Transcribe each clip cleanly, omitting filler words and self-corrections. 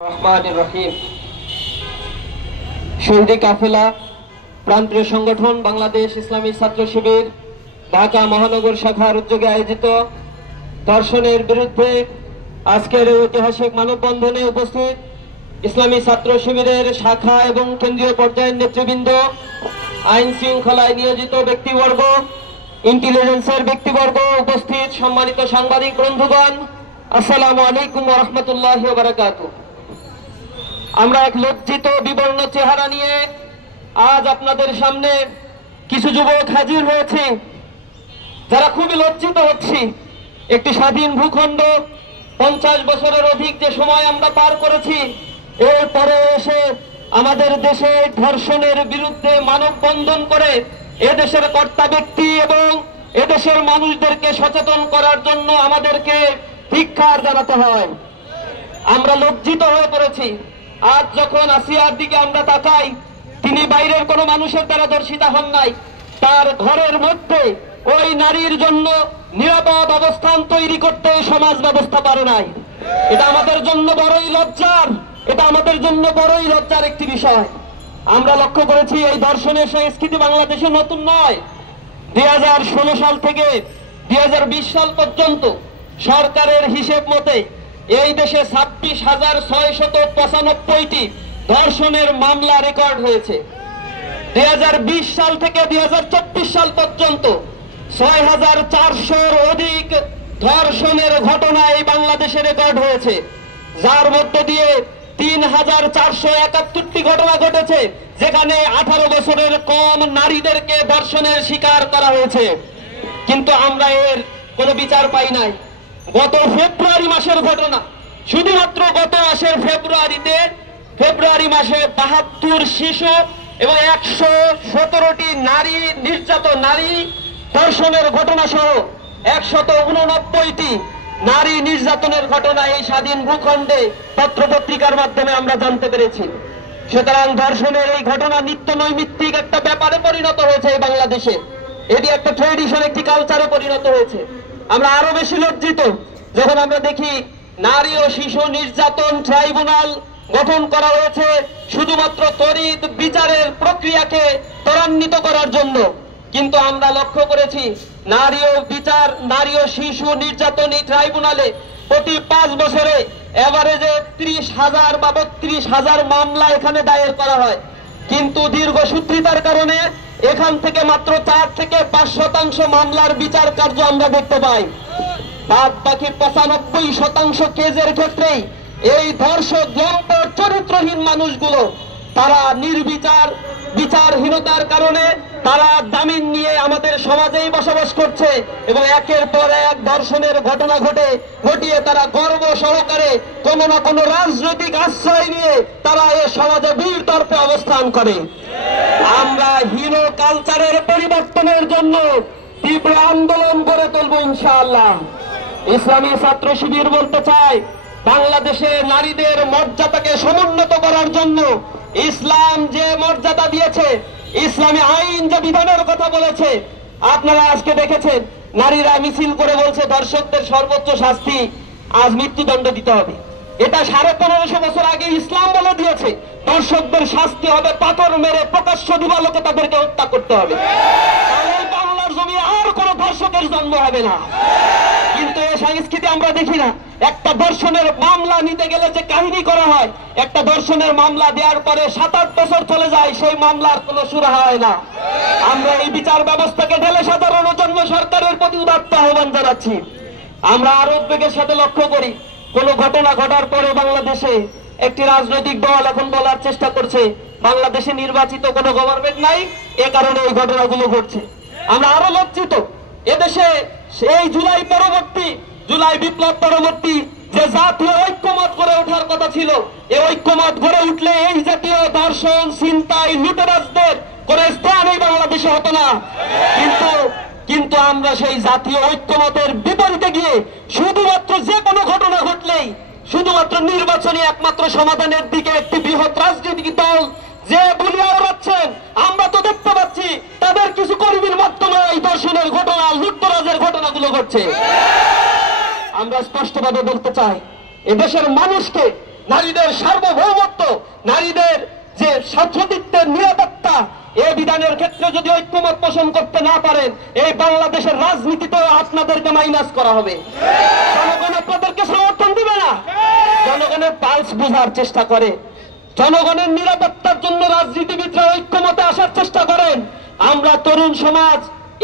রহমানির রহিম। শহীদি কাফেলা প্রান্তীয় সংগঠন বাংলাদেশ ইসলামী ছাত্র শিবির ঢাকা মহানগর শাখার উদ্যোগে আয়োজিত ধর্ষণের বিরুদ্ধে আজকের ঐতিহাসিক মানববন্ধনে উপস্থিত ইসলামী ছাত্র শিবিরের শাখা এবং কেন্দ্রীয় পর্যায়ের নেতৃবৃন্দ, আইন শৃঙ্খলায় নিয়োজিত ব্যক্তিবর্গ, ইন্টেলিজেন্সের ব্যক্তিবর্গ, উপস্থিত সম্মানিত সাংবাদিক বন্ধুগণ, আসসালামু আলাইকুম ওয়া রাহমাতুল্লাহি ওয়া বারাকাতুহু। আমরা এক লজ্জিত বিবর্ণ চেহারা নিয়ে আজ আপনাদের সামনে কিছু যুবক হাজির হয়েছে যারা খুবই লজ্জিত হচ্ছি। একটি স্বাধীন ভূখণ্ড, 50 বছরের অধিক যে সময় আমরা পার করেছি, এরপরে এসে আমাদের দেশে ধর্ষণের বিরুদ্ধে মানববন্ধন করে এদেশের কর্তা ব্যক্তি এবং এদেশের মানুষদেরকে সচেতন করার জন্য আমাদেরকে ধিক্কার জানাতে হয়। আমরা লজ্জিত হয়ে পড়েছি। আজ যখন আসিয়ার দিকে আমরা তাকাই, তিনি বাইরের কোনো মানুষের দ্বারা ধর্ষিতা হন নাই, তার ঘরের মধ্যে ওই নারীর জন্য নিরাপদ অবস্থান তৈরি করতে সমাজ ব্যবস্থা পারে নাই। এটা আমাদের জন্য বড়ই লজ্জার, এটা আমাদের জন্য বড়ই লজ্জার একটি বিষয়। আমরা লক্ষ্য করেছি এই ধর্ষণের সংস্কৃতি বাংলাদেশে নতুন নয়। 2016 সাল থেকে 2020 সাল পর্যন্ত সরকারের হিসেব মতে এই দেশে 26,695টি ধর্ষণের মামলা রেকর্ড হয়েছে। 2020 সাল থেকে 2024 সাল পর্যন্ত 6,400-র অধিক ধর্ষণের ঘটনা এই বাংলাদেশে রেকর্ড হয়েছে, যার মধ্য দিয়ে 3,471টি ঘটনা ঘটেছে যেখানে 18 বছরের কম নারীদেরকে ধর্ষণের শিকার করা হয়েছে। কিন্তু আমরা এর কোনো বিচার পাই নাই। গত ফেব্রুয়ারি মাসের ঘটনা, শুধুমাত্র গত মাসের ফেব্রুয়ারি মাসে 72 শিশু এবং 117টি নারী ধর্ষণের ঘটনা সহ 189টি নারী নির্যাতনের ঘটনা এই স্বাধীন ভূখণ্ডে পত্রপত্রিকার মাধ্যমে আমরা জানতে পেরেছি। সুতরাং ধর্ষণের এই ঘটনা নিত্য নৈমিত্তিক একটা ব্যাপারে পরিণত হয়েছে এই বাংলাদেশে। এটি একটা ট্রেডিশন, একটি কালচারে পরিণত হয়েছে। আমরা আরো বেশি লজ্জিত যখন আমরা দেখি নারী ও শিশু নির্যাতন ট্রাইব্যুনাল গঠন করা হয়েছে শুধুমাত্র তড়িৎ বিচারের প্রক্রিয়াকে ত্বরান্বিত করার জন্য। কিন্তু আমরা লক্ষ্য করেছি নারী ও শিশু নির্যাতন এই ট্রাইব্যুনালে প্রতি 5 বছরে এভারেজে 30,000 বা 32,000 মামলা এখানে দায়ের করা হয়। কিন্তু দীর্ঘসূত্রিতার কারণে এখান থেকে মাত্র 4 থেকে 5% মামলার বিচার কার্য আমরা দেখতে পাই। বাদ বাকি 95% কেসের ক্ষেত্রেই এই ধর্ষক লম্পট চরিত্রহীন মানুষগুলো তারা বিচারহীনতার কারণে তারা জামিন নিয়ে আমাদের সমাজেই বসবাস করছে এবং একের পর এক ধর্ষণের ঘটনা ঘটিয়ে তারা গর্ব সহকারে কোনো না কোনো রাজনৈতিক আশ্রয় নিয়ে তারা এ সমাজে বীর তর্পে অবস্থান করে। আমরা হীন কালচারের পরিবর্তনের জন্য তীব্র আন্দোলন গড়ে তুলব ইনশাআল্লাহ। ইসলামী ছাত্র শিবির বলতে চাই, বাংলাদেশে নারীদের মর্যাদাকে সমুন্নত করার জন্য ইসলাম যে মর্যাদা দিয়েছে, ইসলামী আইন যে বিধানের কথা বলেছে, আপনারা আজকে দেখেছেন নারীরা মিছিল করে বলছে ধর্ষকদের সর্বোচ্চ শাস্তি আজ মৃত্যুদণ্ড দিতে হবে। এটা 1550 বছর আগে ইসলাম বলে দিয়েছে ধর্ষকদের শাস্তি হবে পাথর মেরে প্রকাশ্য দিবালোকে তাদেরকে হত্যা করতে হবে। তাহলে বাংলার জমি আর কোন ধর্ষকের জন্ম হবে না। কিন্তু এই সংস্কৃতি আমরা দেখি না। একটা ধর্ষণের মামলা নিতে গেলে যে কাহিনী করা হয়, একটা ধর্ষণের মামলা দেওয়ার পরে 7-8 বছর চলে যায়, সেই মামলার কোনো সুরাহা হয় না। আমরা এই বিচার ব্যবস্থাকে ঢেলে সাধারণের জন্য সরকারের প্রতি উদাত্ত আহ্বান জানাচ্ছি। আমরা আরো উদ্বেগের সাথে লক্ষ্য করি, কোন ঘটনা ঘটার পরে বাংলাদেশে একটি রাজনৈতিক দল এখন বলার চেষ্টা করছে বাংলাদেশে নির্বাচিত কোনো গভর্নমেন্ট নাই, এ কারণে এই ঘটনাগুলো ঘটছে। আমরা আরো লজ্জিত, এদেশে সেই জুলাই বিপ্লব পরবর্তী যে জাতীয় ঐক্যমত গড়ে ওঠার কথা ছিল, এই ঐক্যমত গড়ে উঠলে এই জাতীয় ধর্ষণ, ছিনতাই, লুটেরাজদের কোন স্থান এই বাংলাদেশে হতো না। কিন্তু আমরা সেই জাতীয় ঐক্যমতের বিপরীতে গিয়ে শুধুমাত্র যে কোনো ঘটনা ঘটলেই শুধুমাত্র নির্বাচনী একমাত্র সমাধানের দিকে একটি বৃহৎ রাজনৈতিক দল যে বুলিয়া উড়াচ্ছেন, আমরা তো দেখতে পাচ্ছি তাদের কিছু কর্মীর মাধ্যমে এই ধর্ষণের ঘটনা, লুটতরাজের ঘটনাগুলো ঘটছে। আমরা স্পষ্টভাবে বলতে চাই, এদেশের মানুষকে নারীদের সার্বভৌমত্ব, নারীদের যে সতীত্বের নিরাপত্তা, এই বিধানের ক্ষেত্রে যদি ঐক্যমত পোষণ করতে না পারেন, এই বাংলাদেশের রাজনীতিতেও আপনাদেরকে মাইনাস করা হবে। জনগণ আপনাদেরকে সমর্থন দিবে না। জনগণের পালস বোঝার চেষ্টা করে, জনগণের নিরাপত্তার জন্য রাজনীতিবিদরা ঐক্যমতে আসার চেষ্টা করেন। আমরা তরুণ সমাজ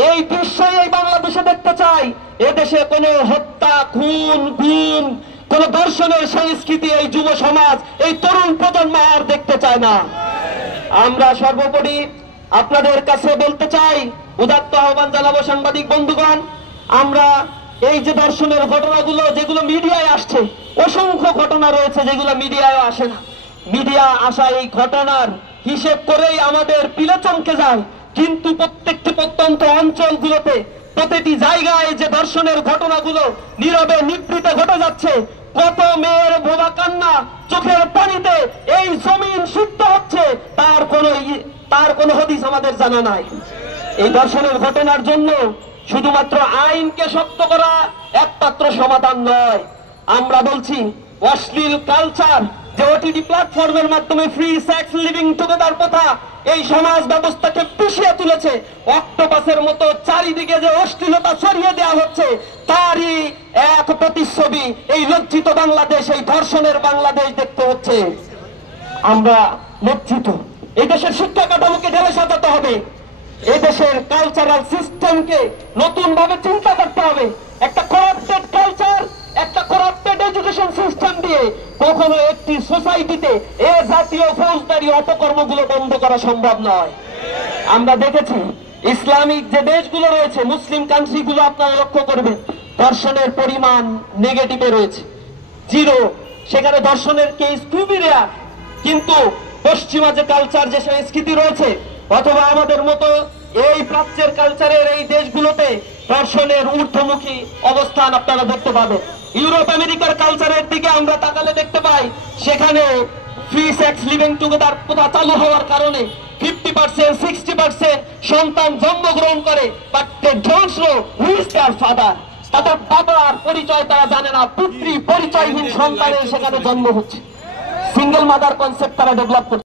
এই দৃশ্যই এই বাংলাদেশে দেখতে চাই। এদেশে কোনো হত্যা, খুন, গুম, কোন ধর্ষণের সংস্কৃতি এই যুব সমাজ, এই তরুণ প্রজন্ম আর দেখতে চায় না। আমরা সর্বোপরি আপনাদের কাছে বলতে চাই, উদাত্ত আহ্বান জানাবো সাংবাদিক বন্ধুগণ, আমরা এই যে ধর্ষণের ঘটনাগুলো যেগুলো মিডিয়ায় আসছে, অসংখ্য ঘটনা রয়েছে যেগুলো মিডিয়ায় আসে না। মিডিয়া আসা এই ঘটনার হিসেব করেই আমাদের পিলে চমকে যায়, কিন্তু প্রত্যেকটি প্রত্যন্ত অঞ্চলগুলোতে প্রতিটি জায়গায় যে ধর্ষণের ঘটনাগুলো নীরবে নিভৃতে ঘটে যাচ্ছে, কত মেয়ের বোবা কান্না, চোখের পানিতে এই জমিন সিদ্ধ হচ্ছে, তার কোন হদিস আমাদের জানা নাই। এই ধর্ষণের ঘটনার জন্য শুধুমাত্র আইনকে শক্ত করা একমাত্র সমাধান নয়। আমরা বলছি অশ্লীল কালচার যে ওটিটি প্ল্যাটফর্মের মাধ্যমে ফ্রি সেক্স লিভিং টুগেদার প্রথা এই সমাজ ব্যবস্থাকে পিছিয়ে তুলেছে, অক্টোপাসের মতো চারিদিকে যে অশ্লীলতা ছড়িয়ে দেওয়া হচ্ছে, তারই এক প্রতিচ্ছবি এই লজ্জিত বাংলাদেশ, এই ধর্ষণের বাংলাদেশ দেখতে হচ্ছে। আমরা লজ্জিত। এই দেশের শিক্ষা কাঠামোকে ঢেলে সাজাতে হবে, এই দেশের কালচারাল সিস্টেমকে নতুন ভাবে চিন্তা করতে হবে। একটা করাপ্টেড কালচার, একটা করাপ্টেড এডুকেশন সিস্টেম দিয়ে কখনো একটি সোসাইটিতে এ জাতীয় ফৌজদারি অপকর্মগুলো বন্ধ করা সম্ভব নয়। আমরা দেখেছি ইসলামিক যে দেশগুলো রয়েছে, মুসলিম কান্ট্রিগুলো আপনারা লক্ষ্য করবেন, ধর্ষণের পরিমাণ নেগেটিভে রয়েছে, জিরো। সেখানে ধর্ষণের কেস খুবই রেয়ার। কিন্তু পশ্চিমা যে কালচার, যে সংস্কৃতি রয়েছে, অথবা আমাদের মতো এই প্রাচ্যের কালচারের এই দেশগুলোতে ধর্ষণের ঊর্ধ্বমুখী অবস্থান আপনারা দেখতে পাবেন। ইউরোপ আমেরিকার কালচারের দিকে আমরা তাকালে দেখতে পাই, সেখানে ফ্রি সেক্স লিভিং টুগেদার প্রথা চালু হওয়ার কারণে 50%, 60% সন্তান জন্মগ্রহণ করে, but they don't know who is their father. তাদের বাবার পরিচয় তারা জানে না, পুত্রী পরিচয়হীন সন্তানের সেখানে জন্ম হচ্ছে। সিঙ্গেল মাদার কনসেপ্ট তারা ডেভেলপ করছে।